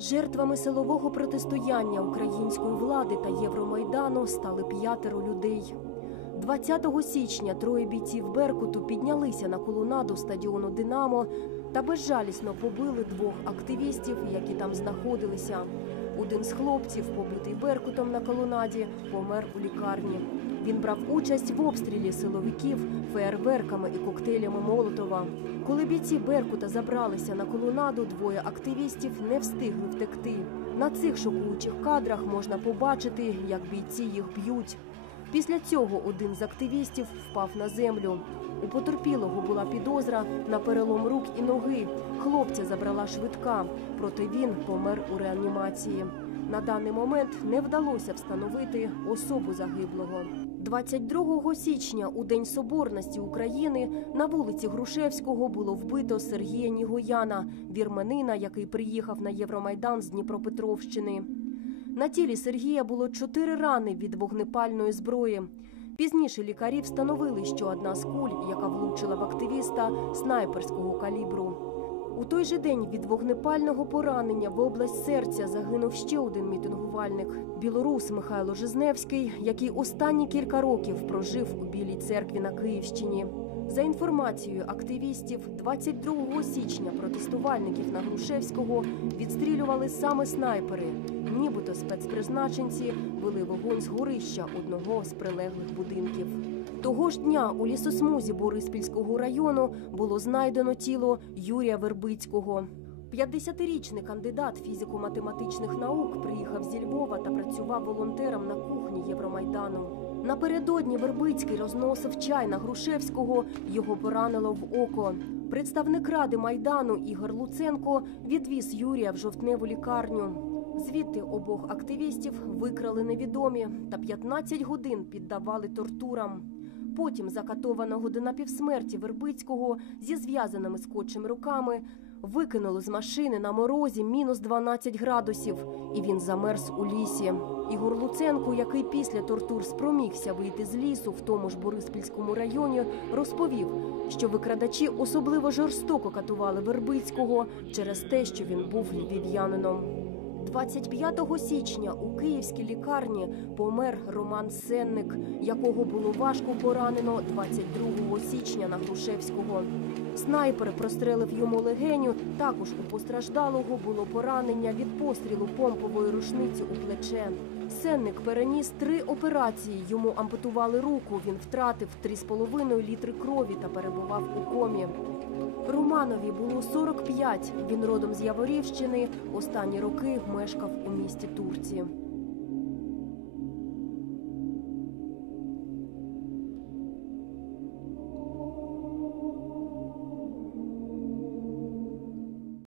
Жертвами силового протистояння української влади та Євромайдану стали п'ятеро людей. 20 січня троє бійців Беркуту піднялися на колонаду стадіону Динамо та безжалісно побили двох активістів, які там знаходилися. Один з хлопців, побитий Беркутом на колонаді, помер у лікарні. Він брав участь в обстрілі силовиків феєрверками і коктейлями Молотова. Коли бійці Беркута забралися на колонаду, двоє активістів не встигли втекти. На цих шокуючих кадрах можна побачити, як бійці їх б'ють. Після цього один з активістів впав на землю. У потерпілого була підозра на перелом рук і ноги. Хлопця забрала швидка, проте він помер у реанімації. На даний момент не вдалося встановити особу загиблого. 22 січня, у День Соборності України, на вулиці Грушевського було вбито Сергія Нігояна, вірменина, який приїхав на Євромайдан з Дніпропетровщини. На тілі Сергія було чотири рани від вогнепальної зброї. Пізніше лікарі встановили, що одна з куль, яка влучила в активіста, снайперського калібру. У той же день від вогнепального поранення в область серця загинув ще один мітингувальник білорус Михайло Жизневський, який останні кілька років прожив у Білій церкві на Київщині. За інформацією активістів, 22 січня протестувальників на Грушевського відстрілювали саме снайпери. Нібито спецпризначенці вели вогонь з горища одного з прилеглих будинків. Того ж дня у лісосмузі Бориспільського району було знайдено тіло Юрія Вербицького. 50-річний кандидат фізико-математичних наук приїхав зі Львова та працював волонтером на кухні Євромайдану. Напередодні Вербицький розносив чай на Грушевського, його поранило в око. Представник ради майдану Ігор Луценко відвіз Юрія в жовтневу лікарню. Звідти обох активістів викрали невідомі та 15 годин піддавали тортурам. Потім закатованого до напівсмерті Вербицького зі зв'язаними скотчем руками викинули з машини на морозі мінус 12 градусів, і він замерз у лісі. Ігор Луценко, який після тортур спромігся вийти з лісу в тому ж Бориспільському районі, розповів, що викрадачі особливо жорстоко катували Вербицького через те, що він був львів'янином. 25 січня у київській лікарні помер Роман Сенник, якого було важко поранено 22 січня на Грушевського. Снайпер прострелив йому легеню. Також у постраждалого було поранення від пострілу помпової рушниці у плече. Сенник переніс три операції. Йому ампутували руку. Він втратив 3,5 літри крові та перебував у комі. Романові було 45. Він родом з Яворівщини. Останні роки мешкав у місті Турції.